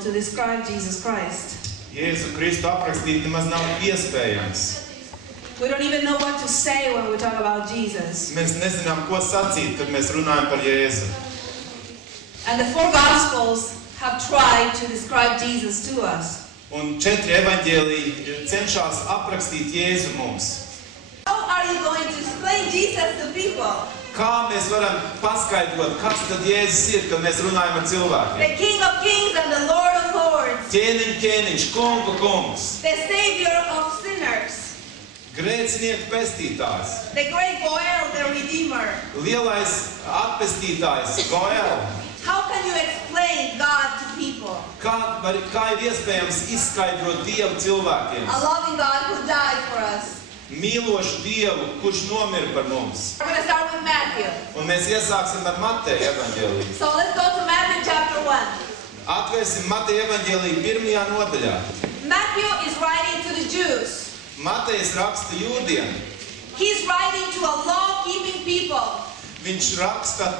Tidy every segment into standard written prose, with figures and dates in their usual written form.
To describe Jesus Christ. Jēzu Kristu aprakstīt nemaz nav iespējams. We don't even know what to say when we talk about Jesus. Mēs nezinām, ko sacīt, kad mēs runājam par Jēzu. And the four Gospels have tried to describe Jesus to us. Un 4 evaņģēliji cenšas aprakstīt Jēzu mums. How are you going to explain Jesus to people? Kā mēs varam paskaidrot, kas tad Jēzus ir, kad mēs runājam ar cilvēkiem? The King of Kings and the Lord of Lords. Ķēniņš, kungu kungs. The Savior of sinners. Grēcinieku pestītājs. The great Goel, the Redeemer. Lielais atpestītājs, Goel. How can you explain God to people? Kā ir iespējams izskaidrot Dievu cilvēkiem? A loving God who died for us. Mīlošu Dievu, kurš nomira par mums. We're going to start with Matthew. Un mēs iesāksim ar Mateja evaņģēliju. So let's go to Matthew chapter 1. Atvērsim Mateja evaņģēliju 1. nodaļā. Matthew is writing to the Jews. Matejs raksta jūdiem. He's writing to a law-keeping people. Viņš raksta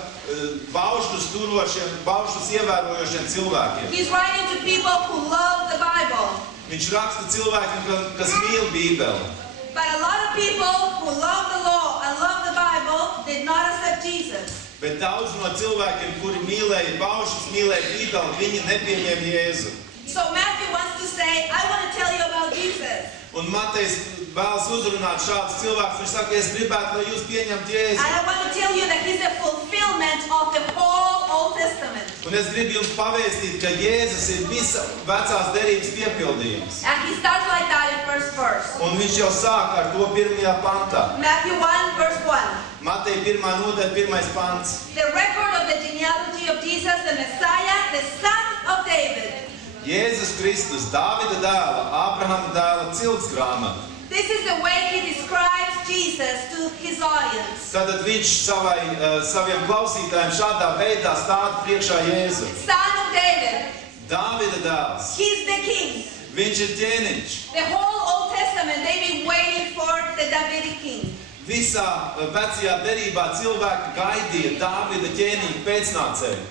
baušļus turošiem, baušļus ievērojošiem cilvēkiem. He's writing to people who love the Bible. Viņš raksta cilvēkiem, kas mīl Bībeli. But a lot of people who love the law and love the Bible did not accept Jesus. Bet daudz no cilvēkiem, kuri mīlēja baušļus, mīlēja Bībeli, viņi nepieņēma Jēzu. So Matthew wants to say, I want to tell you about Jesus. Un Matejs vēlas uzrunāt šādus cilvēkus. Viņš saka, es gribētu, lai jūs pieņemtu Jēzu. And I want to tell you that he's the fulfillment of the whole Old Testament. Un es gribu jums pavēstīt, ka Jēzus ir visa vecās derības piepildījums. And he starts like that in first verse. Un viņš jau sāk ar to 1. pantā. Matthew 1 verse 1. Mateja 1. nodaļa 1. pants. The record of the genealogy of Jesus, the Messiah, the son of David. Jēzus Kristus, Dāvida dēla, Ābrahama dēla cilts grāmata. This is the way he describes Jesus to his audience. Tātad viņš saviem klausītājiem šādā veidā stāda priekšā Jēzu. Son of David. Dāvida dēls. He's the king. Viņš ir ķēniņš. The whole Old Testament, they've been waiting for the Davidic king. Visā vecajā derībā cilvēki gaidīja Dāvida ķēniņa pēcnācēju.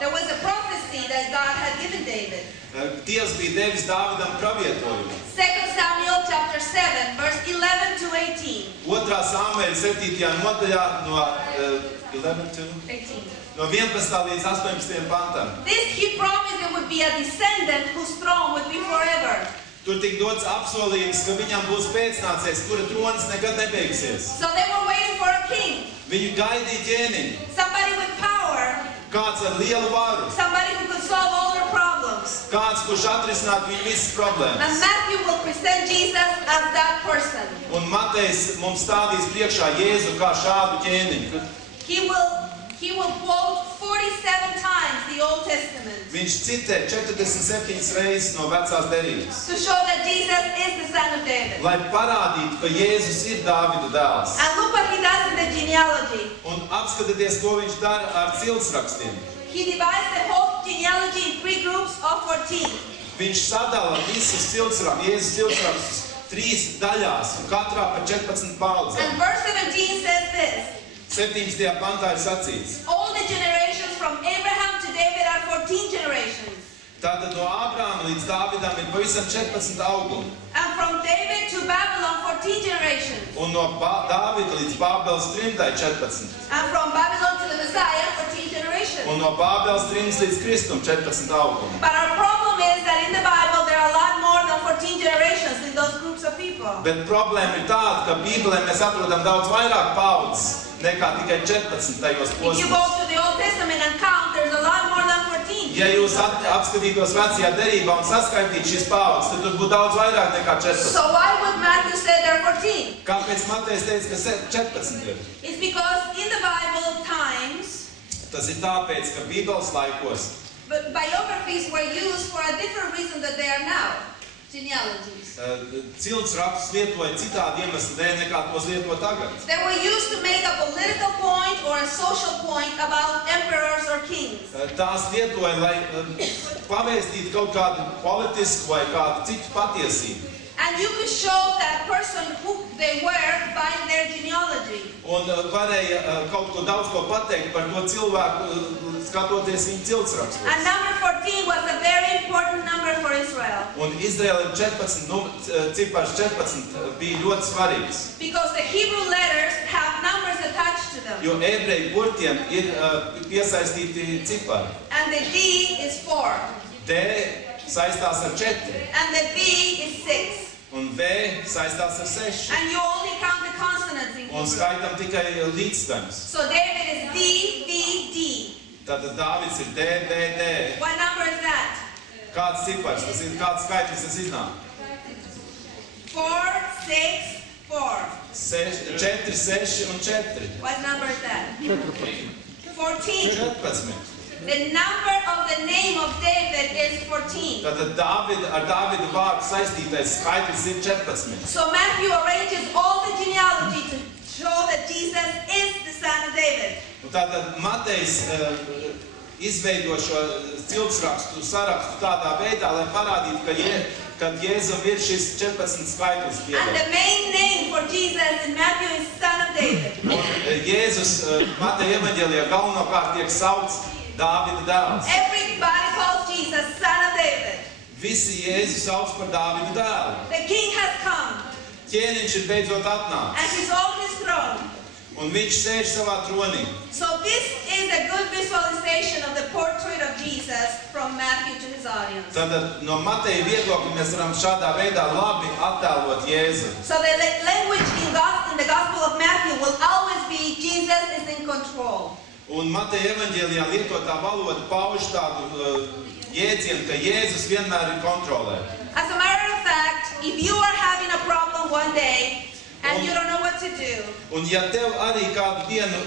There was a prophecy that God had given David. Dievs bija devis Dāvidam pravietojumu. 2 Samuel chapter 7, verse 11 to 18. 2. Samuēļa 7. nodaļā no 11. līdz 18. pantam. This he promised there would be a descendant whose throne would be forever. Tur tik dots apsolījums, ka viņam būs pēcnācējs, kura trons nekad nebeigsies. So they were waiting for a king. Viņu gaidīja ķēniņu. Somebody with power. Kāds ar lielu varu. Somebody who could solve all their problems. Kāds, kurš atrisinātu viņu visas problēmas. And Matthew will present Jesus as that person. Un Matejs mums stādīs priekšā Jēzu kā šādu ķēniņu. He will quote 47 times the Old Testament. Viņš citē 47 reizes no vecās derības. To show that Jesus is the son of David. Lai parādītu, ka Jēzus ir Dāvida dēls. And look what he does in the genealogy. Un apskatieties, ko viņš dara ar ciltsrakstiem. He divides the whole genealogy in 3 groups of 14. Viņš sadala visus ciltsrakstus, Jēzus ciltsrakstus 3 daļās, un katrā pa 14 paudzēm. And verse 17 says this. 17. pantā ir sacīts. All the generations from Abraham to David are 14 generations. Tātad no Ābrāma līdz Dāvidam ir pavisam 14 augumi. And from David to Babylon 14 generations. Un no Dāvida līdz Bābeles trimdai 14. And from Babylon to the Messiah 14 generations. Un no Bābeles trims līdz Kristum 14 augumi. But our problem is that in the Bible there are a lot more than 14 generations in those groups of people. Bet problēma ir tāda, ka Bībelē mēs atrodam daudz vairāk paudzes nekā tikai 14 tajos If you go posmos. to the Old Testament and count, there's a lot more than 14. Ja jūs apskatītos vecajā derībā un saskaitītu šīs paudzes, tad tur būtu daudz vairāk nekā 14. So why would Matthew say there are 14? Kāpēc Matejs teica, ka 14 ir? It's because in the Bible times, Tas ir tāpēc, ka Bībeles laikos but biographies were used for a different reason than they are now. Genealogies. Ciltsrakstus lietoja citādi iemeslu dēļ nekā tos lieto tagad. They were used to make a political point or a social point about emperors or kings. Tās lietoja, lai pavēstītu kaut kādu politisku vai kādu citu patiesību. And you could show that person who they were by their genealogy. Un varēja kaut ko daudz ko pateikt par to cilvēku, skatoties viņu ciltsrakstos. And number 14 was a very important number for Israel. Un Izraēlam cipars 14 bija ļoti svarīgs. Because the Hebrew letters have numbers attached to them. Jo ebreju burtiem ir piesaistīti cipari. And the D is 4. D saistās ar 4. And the V is 6. Un V saistās ar 6. And you only count the consonants in Un Hebrew. skaitam tikai līdzsvars. So David is D, V, D. Tātad Dāvids ir D, D, D. What number is that? Kāds cipars, tas ir kāds skaitlis, tas iznāk? 4, 6, 4. 4, 6 un 4. What number is that? 14. 14. The number of the name of David is 14. Tātad ar Dāvida vārdu saistītais skaitlis ir 14. So Matthew arranges all the genealogy to show that Jesus is the son of David. Un tātad Matejs izveido šo ciltsrakstu sarakstu tādā veidā, lai parādītu, ka Jēzum ir šis 14 skaitlis And pieejams. the main name for Jesus in Matthew is son of David. Un Jēzus Mateja evaņģēlijā galvenokārt tiek saukts Dāvida dēls. Everybody calls Jesus son of David. Visi Jēzu sauc par Dāvida dēlu. The king has come Ķēniņš ir beidzot and atnācis. he's on his throne. Un viņš sēž savā tronī. So this is a good visualization of the portrait of Jesus from Matthew to his audience. Tātad no Mateja viedokļa mēs varam šādā veidā labi attēlot Jēzu. So the language in the Gospel of Matthew will always be Jesus is in control. Un Mateja evaņģēlijā lietotā valoda pauž tādu jēdzienu, ka Jēzus vienmēr ir kontrolē. As a matter of fact, if you are having a problem one day and you don't know what to do, Un ja tev arī kādu dienu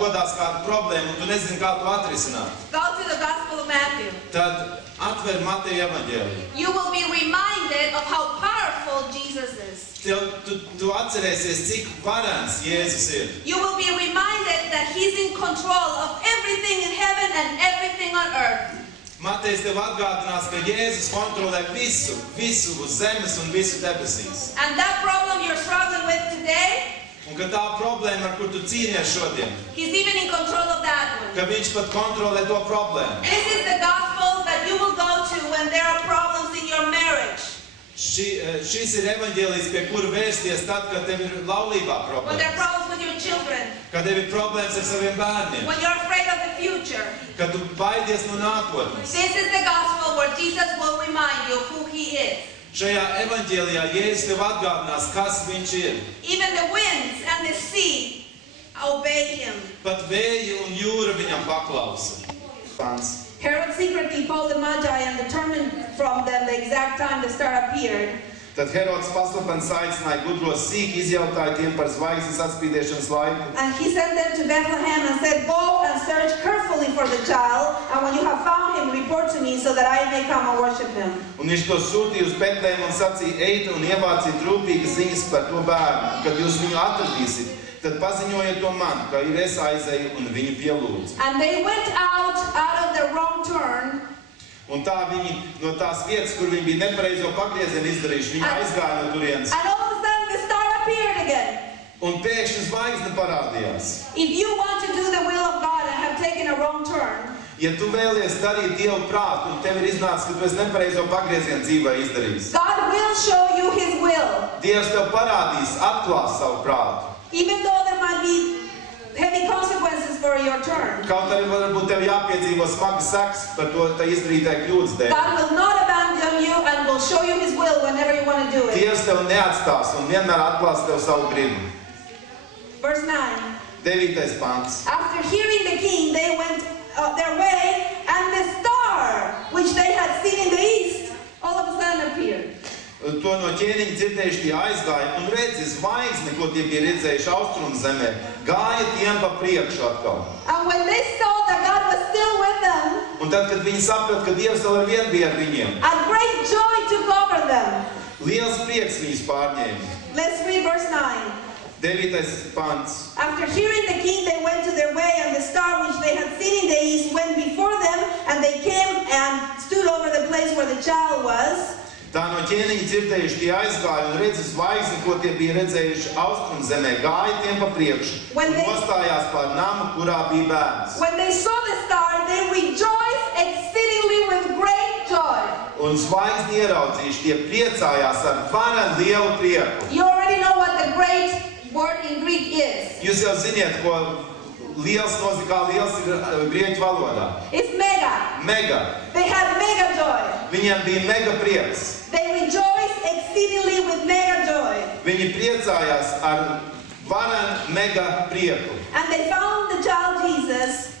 rodās kāda problēma un tu nezini, kā to atrisināt, go to the Gospel of Matthew. tad atver Mateja evaņģēliju. You will be reminded of how powerful Jesus is. Jesus. Tu atcerēsies, cik varens Jēzus ir. You will be reminded that He's in control of everything in heaven and everything on earth. Matejs tev atgādinās, ka Jēzus kontrolē visu uz zemes un visu debesīs. And that problem you're struggling with today, Un ka tā problēma, ar kur tu cīnies šodien, He's even in control of that one. ka viņš pat kontrolē to problēmu. This is the gospel that you will go to when there are problems in your marriage. Šis ir evaņģēlijs, pie kura vērsties tad, kad tev ir laulībā When there are problēmas. problems with your children. Kad tev ir problēmas ar saviem bērniem. When you're afraid of the future. Kad tu baidies no nākotnes. This is the gospel where Jesus will remind you who He is. Šajā evaņģēlijā Jēzus tev atgādinās, kas viņš ir. Even the winds and the sea obey Him. Pat vēji un jūra viņam paklausa. Pants. Herod secretly called the Magi and determined from them the exact time the star appeared. Tad Herods paslapens aicināja gudros sīki izjautāja tiem par zvaigznes atspīdēšanas laiku. And he sent them to Bethlehem and said, "Go and search carefully for the child, and when you have found him, report to me so that I may come and worship him." Un viņš to sūtīja uz Betlēmu un sacīja, ejiet un ievāciet rūpīgas ziņas par to bērnu. Kad jūs viņu atradīsiet, tad paziņojiet to man, ka ir es aizēju un viņu pielūdzu. And they went out of the wrong turn. Un tā viņi no tās vietas, kur viņi bija nepareizo pagriezienu izdarījuši, viņi aizgāja no turienes. And all of a sudden the star appeared again. Un pēkšņi zvaigzne parādījās. If you want to do the will of God and have taken a wrong turn, Ja tu vēlies darīt Dievu prātu, un tev ir iznācis, ka tu esi nepareizo pagriezienu dzīvē izdarījis, God will show you His will. Dievs tev parādīs, atklās savu prātu. Even though there might be heavy consequences for your turn. Kaut arī varbūt tev jāpiedzīvo smagas sekas par to izdarītai kļūdas dēļ. God will not abandon you and will show you His will whenever you want to do it. Dievs tev neatstās un vienmēr atklās tev savu gribu. Verse 9. 9. pants. After hearing the king, they went their way, and the star, which they had seen in the east, all of a sudden appeared. To no ķēniņa dzirdējuši tie aizgāja un redzi zvaigzni, ko tie bija redzējuši austrumu zemē, gāja tiem pa priekšu atkal. And when they saw that God was still with them, Un tad, kad viņi saprata, ka Dievs vēl ar vienu bija ar viņiem, a great joy took over them. liels prieks viņus pārņēma. Let's read verse 9. 9. pants. After hearing the king, they went to their way, and the star which they had seen in the east went before them, and they came and stood over the place where the child was. Tā no ķēniņa dzirdējuši tie aizgāja un redzi zvaigzni, ko tie bija redzējuši austrumu zemē, gāja tiem pa priekšu un nostājās pār namu, kurā bija bērns. When they saw the star, they rejoiced exceedingly with great joy. Un zvaigzni ieraudzījuši, tie priecājās ar varenu lielu prieku. You already know what the great word in Greek is. Jūs jau ziniet, ko liels nozīmē, kā liels ir grieķu valodā. It's mega. Mega. They had mega joy. Viņiem bija mega prieks. They rejoiced exceedingly with mega joy. Viņi priecājās ar varenu mega prieku. And they found the child Jesus,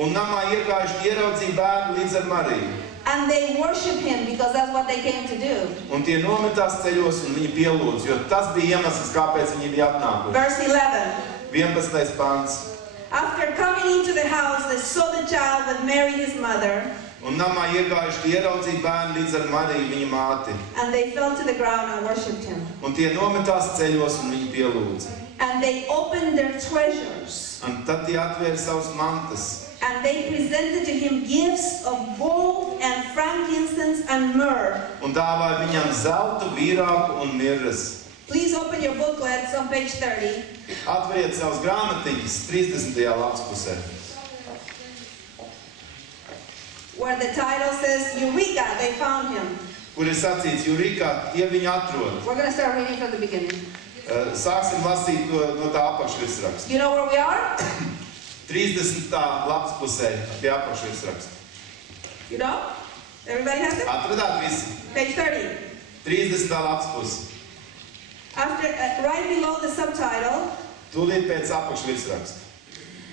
Un namā iegājuši ieraudzīja bērnu līdz ar Mariju. and they worshiped him because that's what they came to do. Un tie nometās ceļos un viņi pielūdz, jo tas bija iemesls, kāpēc viņi bija atnākuši. Verse 11. 11. pants. After coming into the house, they saw the child with Mary his mother, Un namā iegājuši tie ieraudzīja bērnu līdz ar Mariju viņa māti. and they fell to the ground and worshipped him. Un tie nometās ceļos un viņi pielūdza. And they opened their treasures, Un tad tie atvēra savus mantas. and they presented to him gifts of gold and frankincense and myrrh. Un dāvāja viņam zeltu, vīrāku un mirras. Please open your booklets on page 30. Atveriet savus grāmatiņas 30. lapspusē, Where the title says, Eureka, they found him. kur ir sacīts, Jurika, tie viņu atrod. We're going to start reading from the beginning. Sāksim lasīt no tā apakšvirsraksta. You know where we are? 30. lapspusē pie apakšvirsraksta. You know? Everybody has it? Atradāt visi? Page 30. 30. lapspuse. After, right below the subtitle, Tūlīt pēc apakšvirsraksta.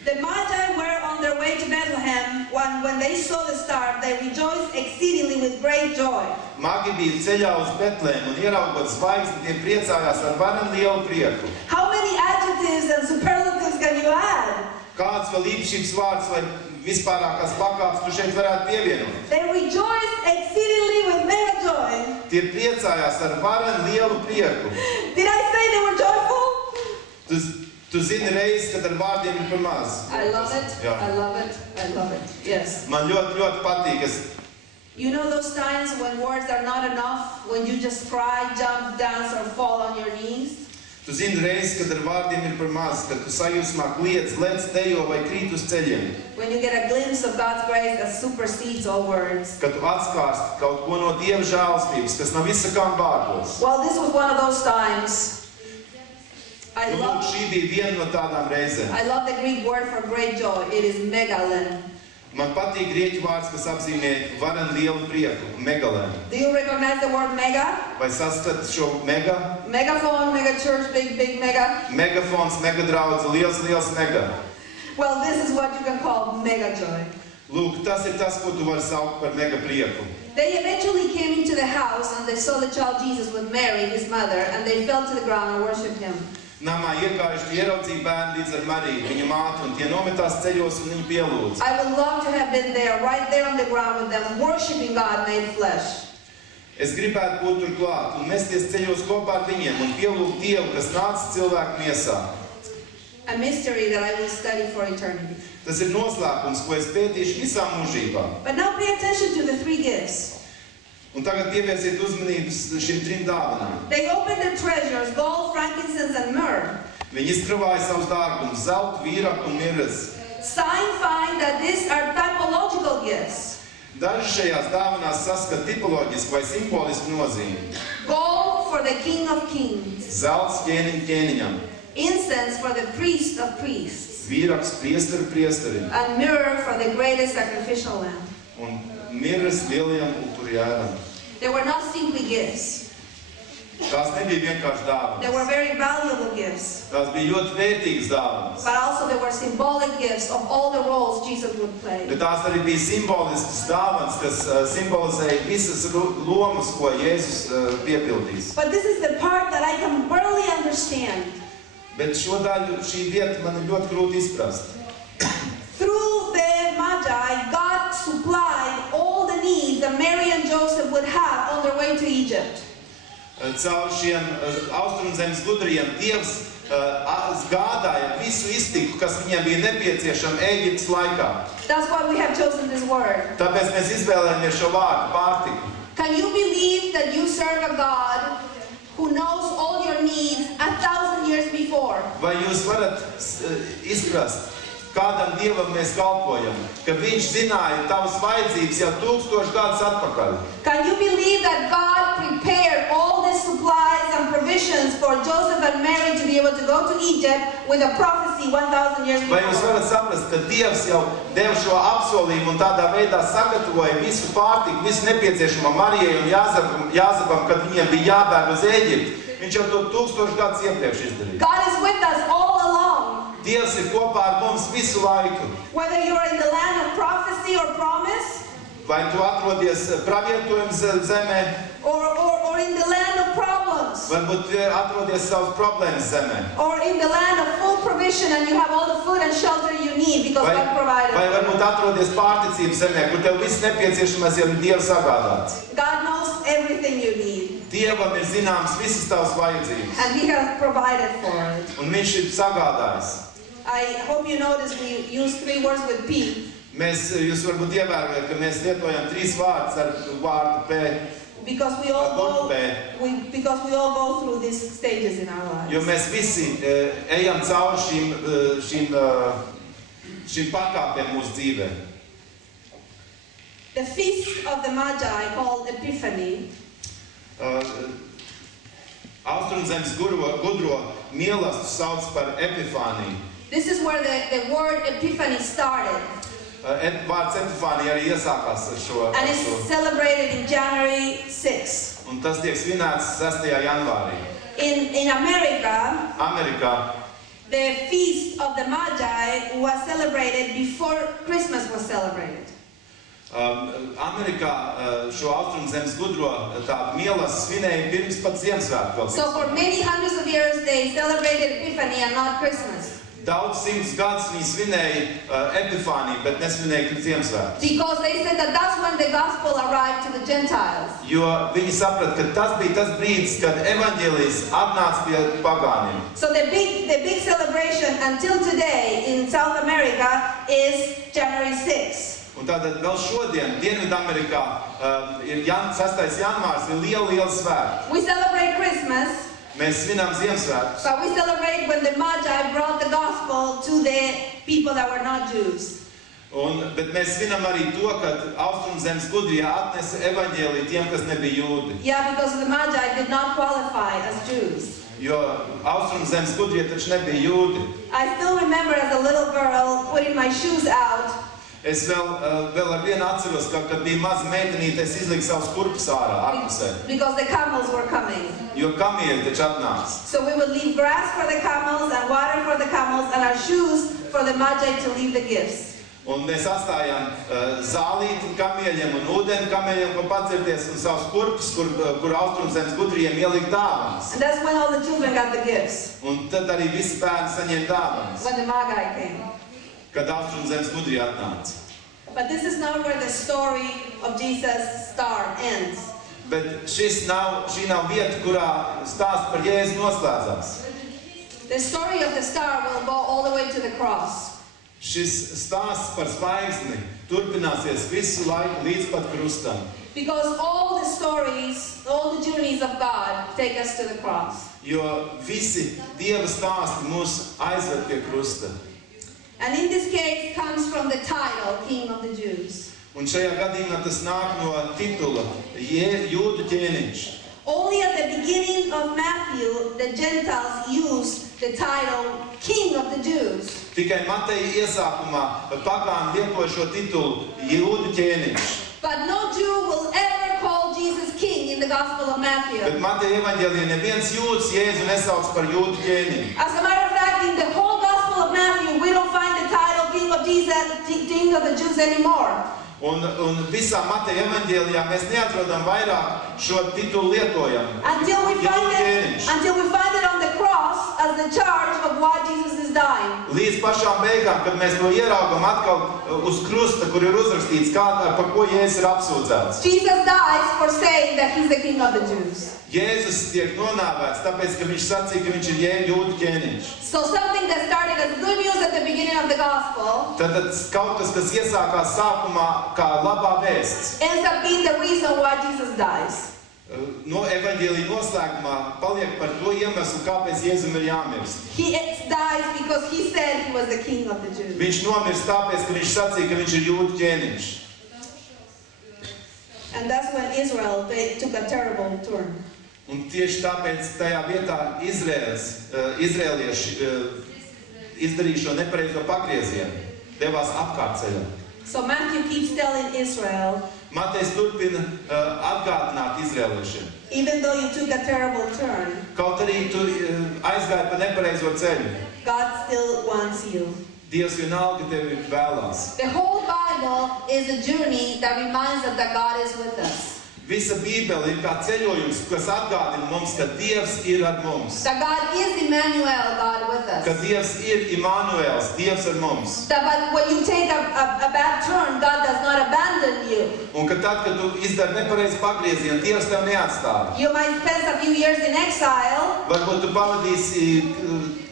the Magi were on their way to Bethlehem. When they saw the star, they rejoiced exceedingly with great joy. Magi bija ceļā uz Betlēmu un ieraugot zvaigzni, tie priecājās ar varenu lielu prieku. How many adjectives and superlatives can you add? Kāds vēl īpašības vārds vai vispārākās pakāpes tu šeit varētu pievienot? They rejoiced exceedingly with mega joy. Tie priecājās ar varenu lielu prieku. say they were joyful? Tu zini reizi, kad ar vārdiem ir par maz. I love it. Jā. I love it. I love it. Yes. Man ļoti patīk. You know those times when words are not enough, when you just cry, jump, dance, or fall on your knees? Tu zini reizi, kad ar vārdiem ir par maz, kad tu sajūsmā kliedz, lec, dejo vai krīt uz ceļiem. When you get a glimpse of God's grace that supersedes all words. Kad tu atskārsti kaut ko no Dieva žēlastības, kas nav izsakām vārdos. Well, this was one of those times. I love Šī bija viena no tādām reizēm. the Greek word for great joy. It is megalen. Man patīk grieķu vārds, kas apzīmē varen lielu prieku, megalēn. Do you recognize the word mega? Vai saskat šo mega? Megaphone, mega church, big mega. Megafons, megadraudze, liels mega. Well, this is what you can call mega joy. Lūk, tas ir tas, ko tu vari saukt par mega prieku. They eventually came into the house and they saw the child Jesus with Mary, his mother, and they fell to the ground and worshipped him. Namā iekājuši ieraudzīja bērnu līdz ar Mariju, viņa māti, un tie nometās ceļos un viņu pielūdza. I would love to have been there, right there on the ground with them, worshipping God made flesh. Es gribētu būt tur klāt un mesties ceļos kopā ar viņiem un pielūgt Dievu, kas nāca cilvēku miesā. A mystery that I will study for eternity. Tas ir noslēpums, ko es pētīšu visā mūžībā. But now pay attention to the three gifts. Un tagad pievērsiet uzmanības šim trim dāvanām. They opened their treasures, gold, frankincense, and myrrh. Viņi izkravāja savus dārgumus, zeltu, vīraku un mirras. Some find that these are typological gifts. Daži šajās dāvanās saskat tipoloģisku vai simbolisku nozīmi. Gold for the King of Kings. Zelts ķēniņam, Incense for the priest of priests. vīraks priesterim And myrrh for the greatest sacrificial lamb. un mirras lielajam upurjēram. They were not simply gifts. Tās nebija vienkārši They were dāvanas. very valuable gifts. Tās bija ļoti vērtīgas dāvanas. But also they were symbolic gifts of all the roles Jesus would play. Bet tās arī bija simboliskas dāvanas, kas simbolizēja visas lomas, ko Jēzus piepildīs. But this is the part that I can barely understand. Bet šo daļu, šī vieta man ir ļoti grūti izprast. Through the Magi, God supplied all the needs that Mary and Joseph would have on their way to Egypt. Caur šiem austrumzemes gudriem Dievs gādāja visu iztiku, kas viņiem bija nepieciešama Ēģiptes laikā. That's why we have chosen this word. Tāpēc mēs izvēlējāmies šo vārdu pārtiku. Can you believe that you serve a God who knows all your needs 1,000 years before? Vai jūs varat izprast, kādam Dievam mēs kalpojam, ka viņš zināja tavas vajadzības jau 1000 gadus atpakaļ? Can you believe that God prepared all the supplies and provisions for Joseph and Mary to be able to go to Egypt with a prophecy 1,000 years Vai jūs before? varat saprast, ka Dievs jau deva šo apsolījumu un tādā veidā sagatavoja visu pārtiku, visu nepieciešamo Marijai un Jāzepam, kad viņiem bija jābēg uz Ēģipti? Viņš jau to 1000 gadus iepriekš izdarīja. God is with us all along. Dievs ir kopā ar mums visu laiku. Whether you're in the land of prophecy or promise, Vai tu atrodies pravietojums zemē, or in the land of problems, varbūt atrodies savas problēmas zemē. or in the land of full provision and you have all the food and shelter you need because God provided. Vai varbūt atrodies pārticības zemē, kur tev viss nepieciešamais ir Dievs sagādāts. God knows everything you need Dievam ir zināms visas tavas vajadzības, and He has provided for it. un viņš ir sagādājis. I hope you noticed we use 3 words with P Jūs varbūt ievērojat, ka mēs lietojam 3 vārdus ar vārdu P, because we all go through these stages in our jo lives. mēs visi ejam cauri šīm pakāpēm mūsu dzīvē. The feast of the Magi, called Epiphany, Austrumzemes gudro mielastu sauc par epifāniju. this is where the word Epiphany started. Vārds epifānija arī iesākās ar šo. And it's celebrated in January 6. Un tas tiek svinēts 6. janvārī. In America, Amerikā the feast of the Magi was celebrated before Christmas was celebrated. Amerikā šo austrumzemes gudro tādu mielastu svinēja pirms pat Ziemassvētku vēl. So for many hundreds of years they celebrated Epiphany and not Christmas. Daudz simtus gadus viņi svinēja Epifāniju, bet nesvinēja Ziemassvētkus. Because they said that that's when the gospel arrived to the Gentiles. Jo viņi saprata, ka tas bija tas brīdis, kad evaņģēlijs atnāca pie pagāniem. So the big celebration until today in South America is January 6th. Un tātad vēl šodien Dienvidamerikā ir 6. janvārs, ir liela svētki. We celebrate Christmas. Mēs svinām Ziemassvētkus. But we celebrate when the Magi brought the gospel to the people that were not Jews. Bet mēs svinam arī to, ka Austrumzemes gudrie atnesa evaņģēliju tiem, kas nebija jūdi. Yeah, because the Magi did not qualify as Jews. Jo Austrumzemes gudrie taču nebija jūdi. I still remember as a little girl putting my shoes out. Es vēl ar vienu atceros, ka, kad bija maza meitenīte, es izliku savus kurpes ārā, ārpusē. Because the camels were coming. Jo kamieļi taču atnāca. So we would leave grass for the camels and water for the camels and our shoes for the Magi to leave the gifts. Un mēs atstājām zālīti kamieļiem un ūdeni kamieļiem, ko padzerties, un savus kurpes, kur Austrumzemes gudriem ielikt dāvanas. And that's when all the children got the gifts. Un tad arī visi bērni saņēma dāvanas. When the Magi came. Kad Austrumzemes gudrie atnāca. But this is not where the story of Jesus' star ends. Bet šī nav vieta, kurā stāsts par Jēzu noslēdzās. The story of the star will go all the way to the cross. Šis stāsts par zvaigzni turpināsies visu laiku līdz pat krustam. Because all the stories, all the journeys of God take us to the cross. Jo visi Dieva stāsti mūs aizved pie krusta. And in this case comes from the title, King of the Jews. Un šajā gadījumā tas nāk no titula Jūdu ķēniņš. Only at the beginning of Matthew, the Gentiles used the title King of the Jews. Tikai Mateja iesākumā pagāni lietoja šo titulu Jūdu ķēniņš. But no Jew will ever call Jesus King in the Gospel of Matthew. Bet Mateja evaņģēlijā neviens jūds Jēzu nesauc par Jūdu ķēniņu. As a matter of fact, in the whole Gospel of Matthew, we don't find the title King of Jesus, King of the Jews anymore. Un visā Mateja evaņģēlijā mēs neatrodam vairāk šo titulu lietojumu. Until we find it on the cross as the charge of why Jesus is dying. Līdz pašām beigām, kad mēs to ieraugam atkal uz krusta, kur ir uzrakstīts, par ko Jēzus ir apsūdzēts. Jesus dies for saying that he's the King of the Jews. Jēzus tiek nonāvēts, tāpēc, ka viņš sacīja, ka viņš ir Jūdu ķēniņš. So something that started as good news at the beginning of the gospel Tad kaut kas iesākās sākumā kā labā vēsts. ends up being the reason why Jesus dies. No evaņģēlija noslēgumā paliek par to iemeslu, kāpēc Jēzum ir jāmirst. He dies because he said he was the King of the Jews. Viņš nomirst tāpēc, ka viņš sacīja, ka viņš ir Jūdu ķēniņš. And that's when Israel took a terrible turn. Un tieši tāpēc tajā vietā izrēlieši izdarīja šo nepareizo pagriezienu, devās apkārtceļā. So Matthew keeps telling Israel, Matejs turpina atgādināt izrēliešiem. even though you took a terrible turn, Kaut arī tu aizgāji pa nepareizo ceļu, God still wants you. Dievs vienalga tevi vēlās. The whole Bible is a journey that reminds us that God is with us. Visa Bībele ir kā ceļojums, kas atgādina mums, ka Dievs ir ar mums. That God is Emmanuel, God with us. Ka Dievs ir Immanuels, Dievs ar mums. That but when you take a bad turn, God does not abandon you. Un ka tad, kad tu izdari nepareizu pagriezienu, Dievs tev neatstāja. You might spend a few years in exile. Varbūt tu pavadīsi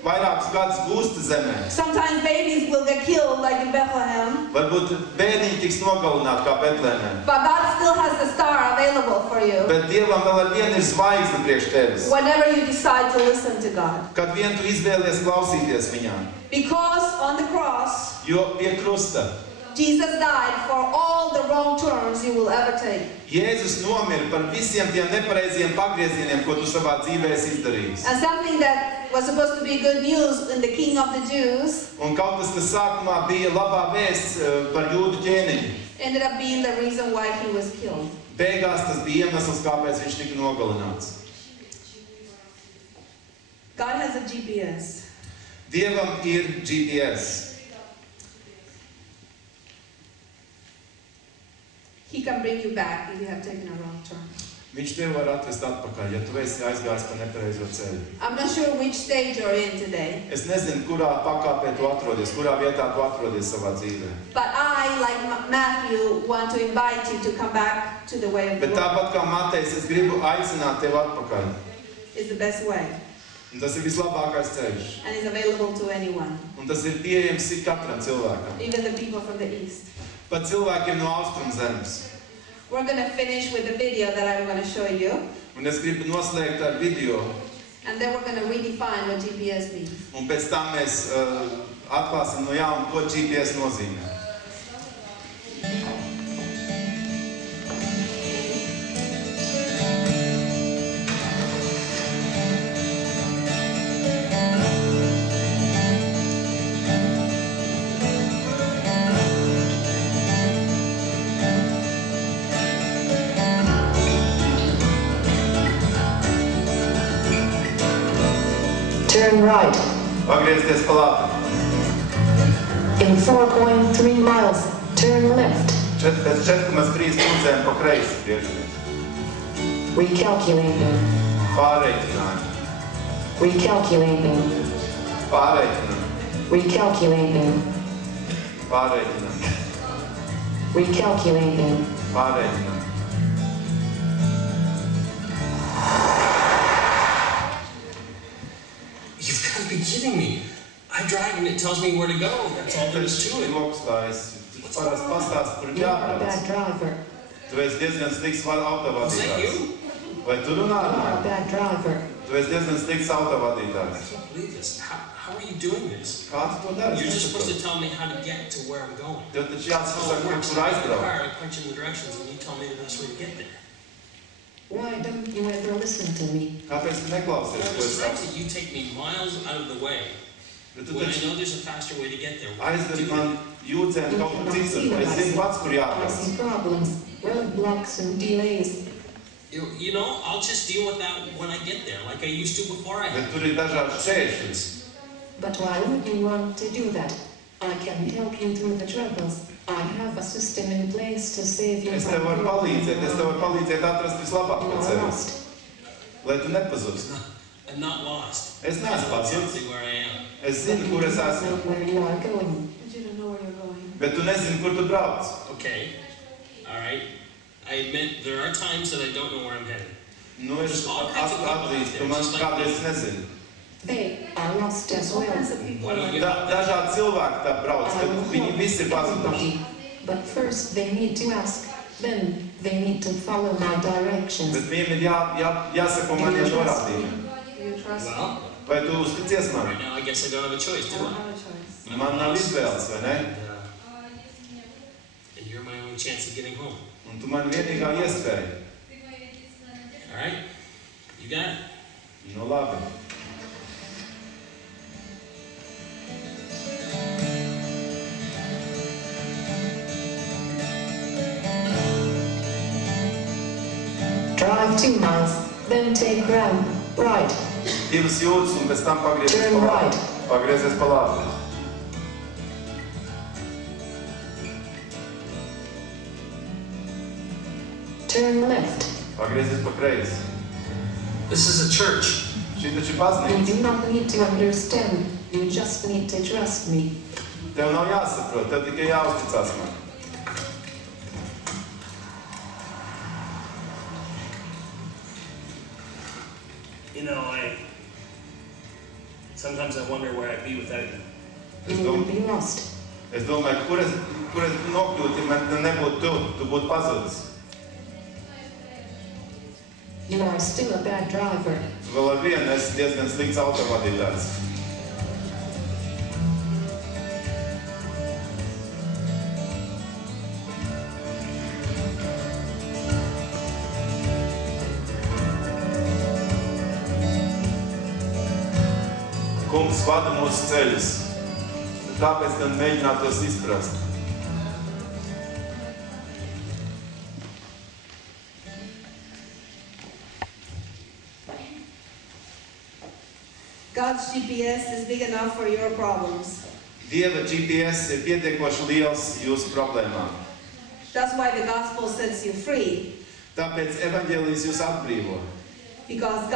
vairākus gadus gūsta zemē. Sometimes babies will get killed like in Bethlehem. Varbūt bērniņi tiks nogalināti kā Betlēmē. But God still has the star available for you. Bet Dievam vēl ar vienu ir zvaigzne priekš tevis. Whenever you decide to listen to God. Kad vien tu izvēlies klausīties viņām. Because on the cross, Jo pie krusta Jesus died for all the wrong turns you will ever take. Jēzus nomira par visiem tiem nepareiziem pagriezieniem, ko tu savā dzīvē esi izdarījis. And something that was supposed to be good news in the King of the Jews Un kaut kas sākumā bija labā vēsts par Jūdu ķēniņu. ended up being the reason why he was killed. Beigās tas bija iemesls, kāpēc viņš tika nogalināts. God has a GPS. Dievam ir GPS. He can bring you back if you have taken a wrong turn. Viņš tev var atvest atpakaļ, ja tu esi aizgājis pa nepareizo ceļu. I'm not sure which stage you're in today. Es nezinu, kurā pakāpē tu atrodies, kurā vietā tu atrodies savā dzīvē. But I, like Matthew, want to invite you to come back to the way of the Bet Lord. tāpat kā Matejs, es gribu aicināt tevi atpakaļ. It's the best way. Un tas ir vislabākais ceļš. And it's available to anyone, Un tas ir pieejams katram cilvēkam. even the people from the east. Pat cilvēkiem no Austrum zemes. We're going to finish with the video that I'm going to show you. Un es gribu noslēgt ar video. And then we're going to redefine what GPS means. Un pēc tam mēs atklāsim no jauna, ko GPS nozīmē. Turn right. Pagriezties pa labi. In 4.3 miles, turn left. Pēc 4,3 stundēm pa kreisi griežamies. Recalculating. Pārreikinājumi. Recalculating. Pārreikinājumi. Recalculating. Pārreikinājumi. Recalculating. Pārreikinājumi. You've got to be kidding me. I drive and it tells me where to go. That's all there is to it. Lokslājs. Parasti pastāst, kur ir You're a jābrauc. bad driver. Tu esi diezgan slikts Is that autovadītājs. you? Vai tu runā ar You're a mani? bad driver. Tu esi diezgan slikts autovadītājs. I can't believe this. How are you doing this? Kā tu to dari? You're just supposed to tell me how to get to where I'm going. Tev taču jāsaka, So it kur works. tur I get in the aizbraukt. car, I punch in the directions, and you tell me the best way to get there. Why don't you ever listen to me? Kāpēc tu neklausies, Well, ko the es fact saku? that you take me miles out of the way Bet tu when I taču know there's a faster way to get there. Why aizdari do man jūdzienu You kaut kur cannot citur. see what Es I zinu see. pats, kur I jābrauc. see problems, roadblocks and delays. You know, I'll just deal with that when I get there, like I used to before I had. Bet tur ir dažādi šķēršļi. But why would you want to do that? I can help you through the troubles. I have a system in place to save you Es from tev varu palīdzēt, es tev varu palīdzēt atrast You vislabāko are ceļu, lost. lai tu nepazustu. I'm not lost. Es I neesmu know pazudis. exactly where I am. Es zinu, kur es You esmu, don't know where you are going. But you don't know where you're going. bet tu nezini, kur tu brauc. Okay. All right. I admit there are times that I don't know where I'm headed. Nu, es atzīstu, ka man kādreiz nezinu. They are lost as All well. kinds of people. Why don't you- Dažādi cilvēki tā brauc, I bet will viņi help visi ir pazuduši. everybody. But first they need to ask, then they need to follow my directions. Bet viņiem ir jāsako maniem norādījumiem. Do you trust me? Well, Vai tu uzticies man? right now I guess I don't have a choice, I do don't I? have a choice. I'm Man nav lost. izvēles, vai ne? And you're my only chance of getting home. Un tu man vienīgā iespēja. All right? You got it? Nu labi. Drive 2 miles, then take ground, right. 2 jūdzes un pēc tam pagriezies Turn pa right. labi. Pagriezies pa labi. Turn left. Pagriezies pa kreisi. This is a church. Šī taču ir You baznīca. do not need to understand, you just need to trust me. Tev nav jāsaprot, tev tikai jāuzticās man. You know, sometimes I wonder where I'd be without you. Es, You will be lost. es domāju, kur es nokļūtu, ja man nebūtu tu būtu pazudis. You are still a bad driver. Vēl ar vienu esi diezgan slikts autovadītājs. Kungs vada mūsu ceļus, tāpēc gan mēģināt tos izprast. God's GPS is big enough for your problems. Dieva GPS ir pietiekoši liels jūsu problēmām. That's why the gospel sets you free. Tāpēc evaņģēlijs jūs atbrīvo. Because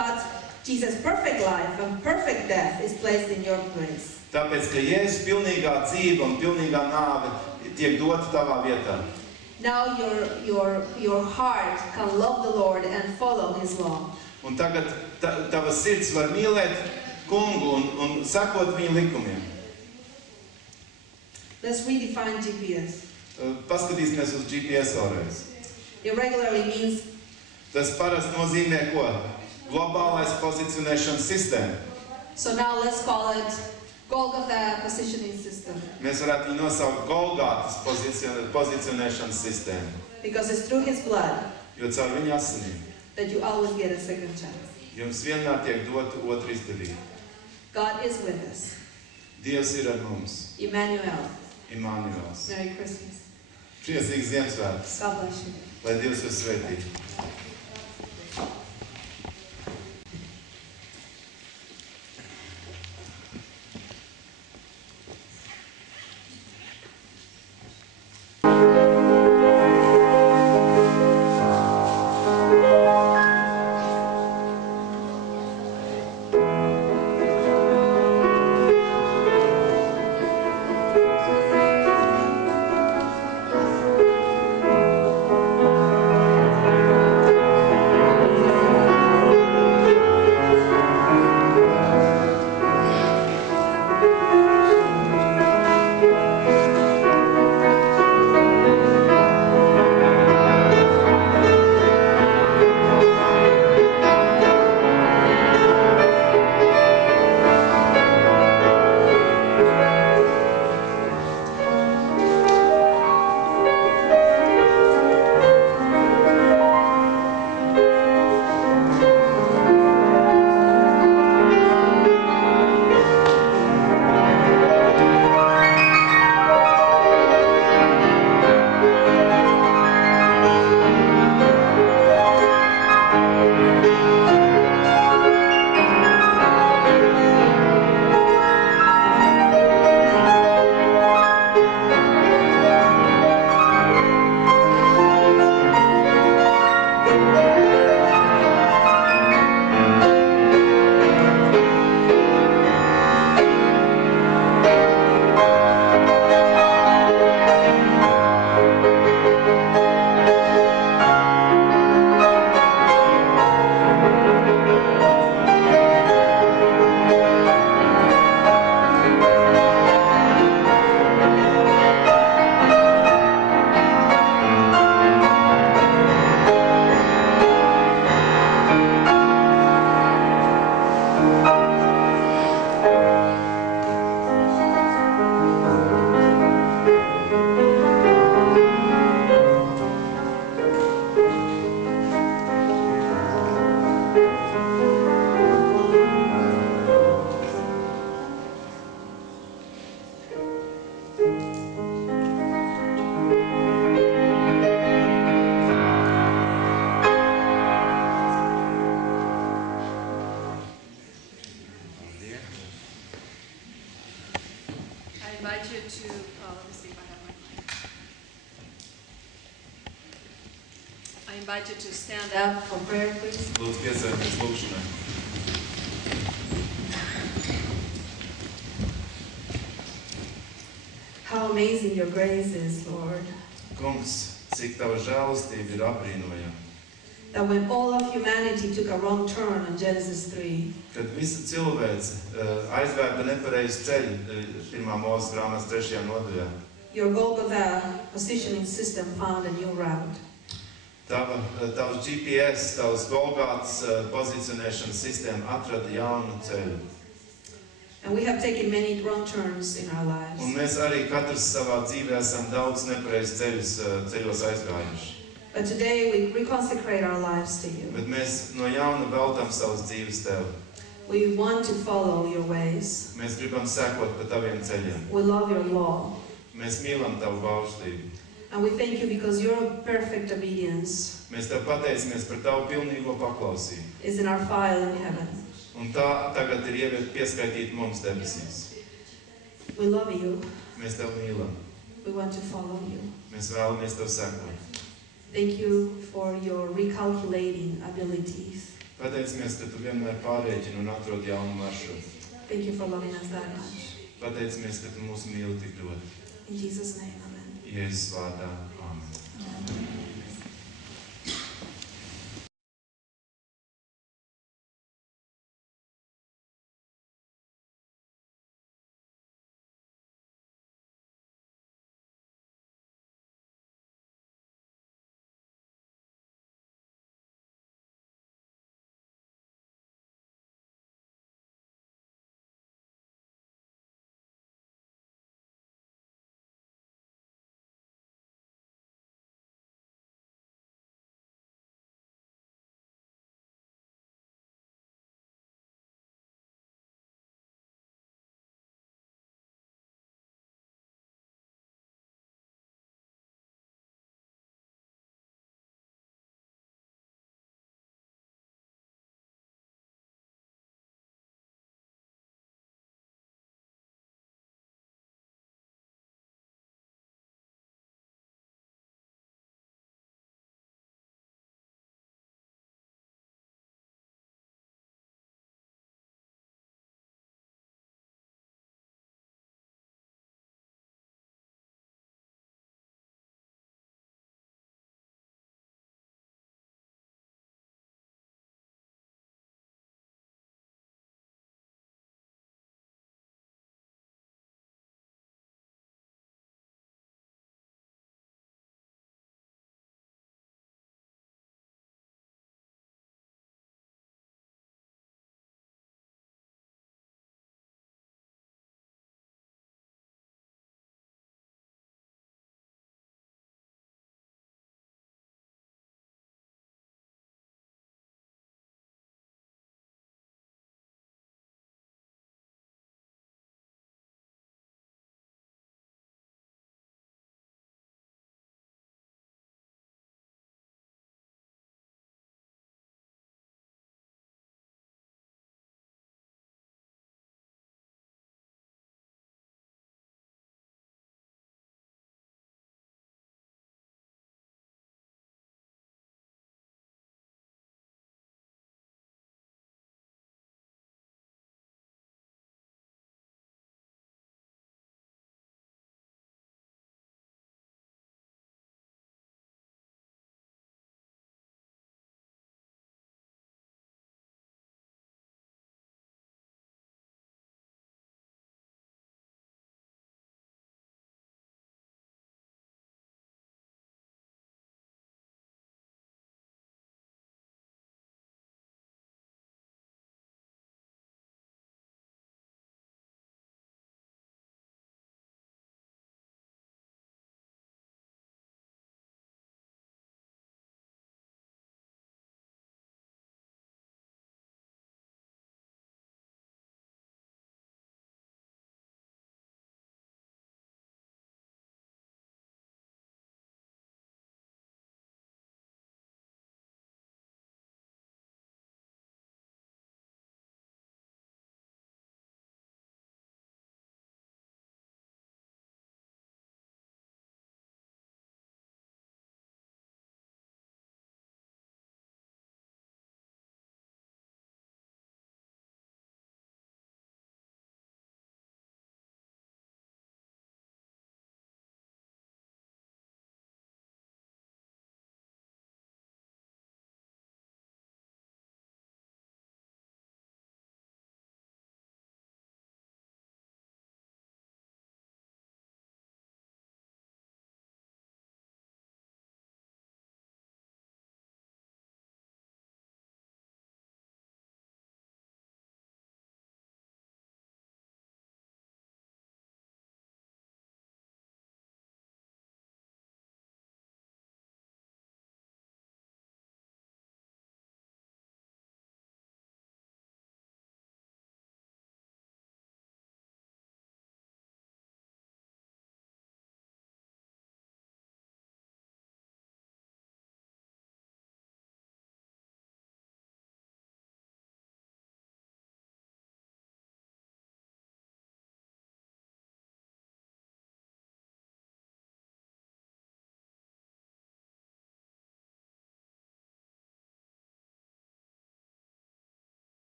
Jesus' perfect life and perfect death is placed in your place. Tāpēc, ka Jēzus pilnīgā dzīve un pilnīgā nāve tiek dota tavā vietā. Now your heart can love the Lord and follow His law. Un tagad tava sirds var mīlēt kungu un sekot viņa likumiem. Let's redefine GPS. Paskatīsimies uz GPS vēlreiz. Irregularly means Tas parasti nozīmē ko? Globālais pozicionēšanas sistēma. so now let's call it Golgotha positioning system. Mēs varētu viņu nosaukt Golgātas pozicionēšanas sistēmu. Because it's through His blood Jo caur viņa asinīm that you always get a second chance. jums vienmēr tiek dota otra izdevība. God is with us. Dievs ir ar mums. Emmanuel. Immanuels. Merry Christmas. Priecīgs Ziemassvētkus. God bless you. Lai Dievs jūs svētī. I invite you to stand up for prayer, please. Lūdzu, piesaities lūgšanai. How amazing your grace is, Lord. Kungs, cik tava žēlastība ir apbrīnojama. That when all of humanity took a wrong turn on Genesis 3, Kad visa cilvēce aizgāja pa nepareizu ceļu 1. Mūzes grāmatas 3. nodaļā, your Golgotha positioning system found a new route. Tavs GPS, tavs Golgātas pozicionēšanas sistēma atrada jaunu ceļu. And we have taken many wrong turns in our lives. Un mēs arī katrs savā dzīvē esam daudz nepareizus ceļos aizgājuši. But today we reconsecrate our lives to you. Bet mēs no jauna veltam savas dzīves Tev. We want to follow your ways. Mēs gribam sekot pa Taviem ceļiem. We love your law. Mēs mīlam Tavu baušļību. And we thank you because your perfect obedience Mēs Tev pateicamies par Tavu pilnīgo paklausību. is in our file in heaven. Un tā tagad ir pieskaitīta mums debesīs. We love you. Mēs Tev mīlam. We want to follow you. Mēs vēlamies Tev sekot. Thank you for your recalculating abilities. Pateicamies, ka tu vienmēr pārreķini un atrod jaunu maršrutu. Thank you for loving us that much. Pateicamies, ka tu mūs mīli tik ļoti. In Jesus' name, amen. Jēzus vārdā.